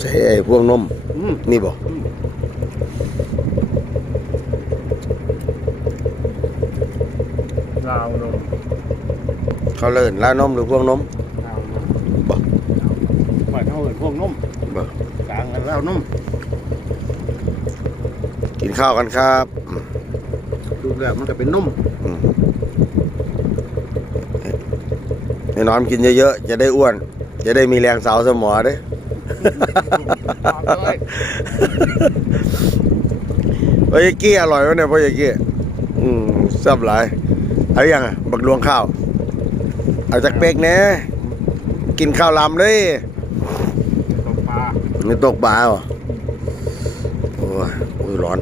ใส่ไอ้พวกนมอืมนี่บ่ลาวนมเขาเลิ่นลานมหรือพวกนมลาวนมบ่ปล่อยเขาเอินพวกนมบ่กลางกันแล้วนมกินข้าวกันครับอืมดูแล้วมันก็เป็นนมอืมให้นอนกินเยอะๆจะได้อ้วน จะได้มีแรงสาวสมอเด้ พ่อยกี้อร่อยวะเนี่ยพ่อยกี้อืมแซ่บหลายเอายังอะบักดวงข้าว เอาจากเป๊กน่กินข้าวลำเลยตกปลาไม่ตกปลาเหรอโอ้ยโอ้ยร้อน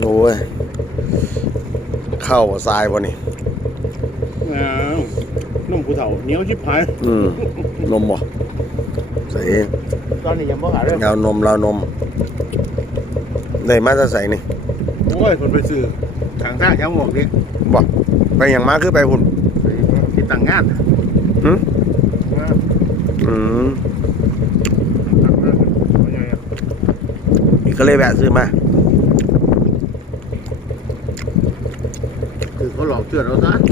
โอ้ยข้าวทรายป่ะนี่ นมผู้เฒ่าเหนียวชิบหาย อืมนมบ่ใส่ตอนนี้ยังบ่หาเรื่องยาวนมราวนมได้มาจะใส่นี่โอ้ยคนไปซื้อทางท่าช้างหมวกนี่บ่ไปอย่างมาคือไปหุ่นที่ต่างงานหืมว่าอืมต่างงานว่าไงอะนี่ก็เลยแวะซื้อมาคือเขาหลอกเชื่อเราซะอื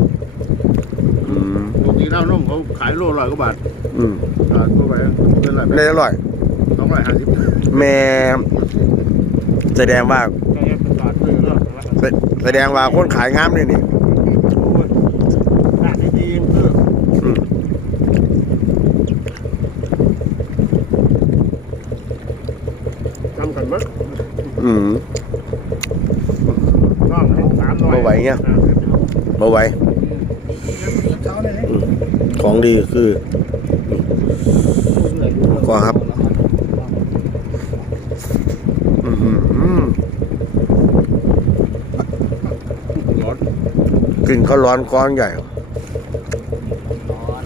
มปกติเหล้านมเขาขายโลร้อยกว่าบาทอืมบาททั่วไปเงินอะไรได้อร่อย สองร้อยห้าสิบแม่แสดงว่าบาทเลยเนาะแสแสดงว่าคนขายงามเลยนี่โอ้ยน่าจะดีเพื่ออืมจำกันมั้ยอืม น้องให้สามร้อยบ่ไหวเงี้ยมาไหวเช้าเลยอืม ของดีคือก็ครับอือหือร้อนกลิ่นข้าวร้อนก้อนใหญ่ร้อน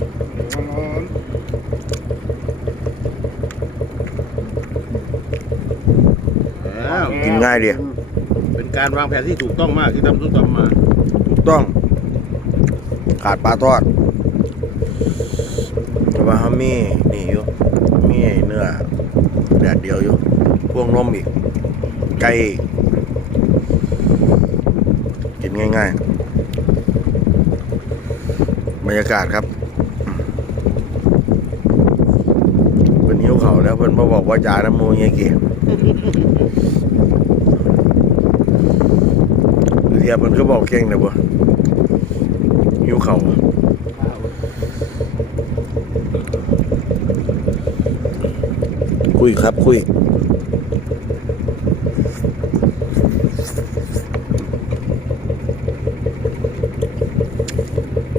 แล้วกินง่ายดีเป็นการวางแผนที่ถูกต้องมากที่ทำทุกตำมา ถูกต้อง ขาดปลาทอดแต่ ว่าเขามีนี่อยู่มีเนื้อแดดเดียวอยู่พวงนมอีก ไก่กินง่ายๆ บรรยากาศครับเพิ่นหิวเขาแล้วเพิ่นบ่บอกว่าจ่าน้ำมูเงี้ยเกี่เทียบเพิ่นก็บอกเก่งนะบ่หิ้วเขาว คุยครับคุย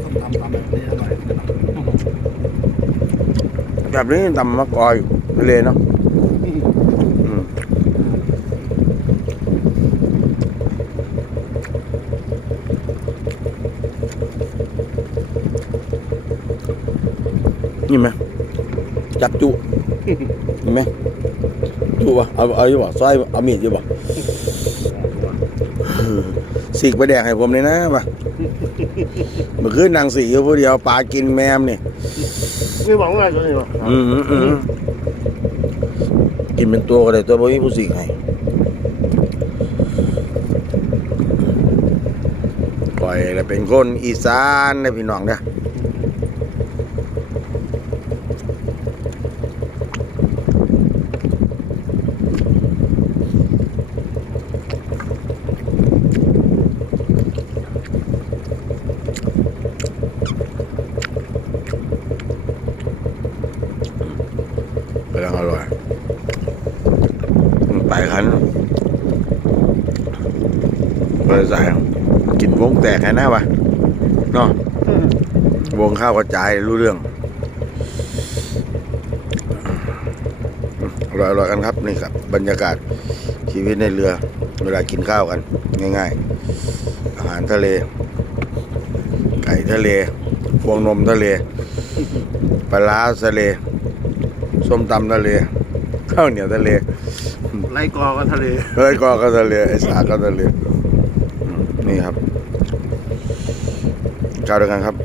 ทำทำแบบนี้อร่อยแบบนี้ตำมะกอยทะเลเนาะอืมนี่ไหมจับจุ เห็นไหมจุวะเอาเอาอยู่บ่ซอยเอามีดอยู่บ่สีกไปแดกให้ผมเลยนะป่ะเมื่อคืนนางสีอยู่ผู้เดียวปลากินแมมนี่นี่บอกง่ายตัวนี้วะอืมอืมอืมกินเป็นตัวก็ได้ตัวบ่มีผู้สิงให้ปล่อยแล้วเป็นคนอีสานนะพี่น้องเด้อไปแล้วอร่อยไปคัน ไปใส่กินวงแตกให้หน้าวะเนาะวงข้าวกระจายรู้เรื่องอร่อยอร่อยกันครับนี่ครับ บรรยากาศชีวิตในเรือ เวลากินข้าวกัน ง่ายๆ อาหารทะเล ไก่ทะเลพวงนมทะเลปลาทะเล ส้มตำทะเล ข้าวเหนียวทะเลไล่กอกันทะเลเฮ้ยก็ก็ทะเล ไอสาก็ทะเล นี่ครับข้าวด้วยกันครับ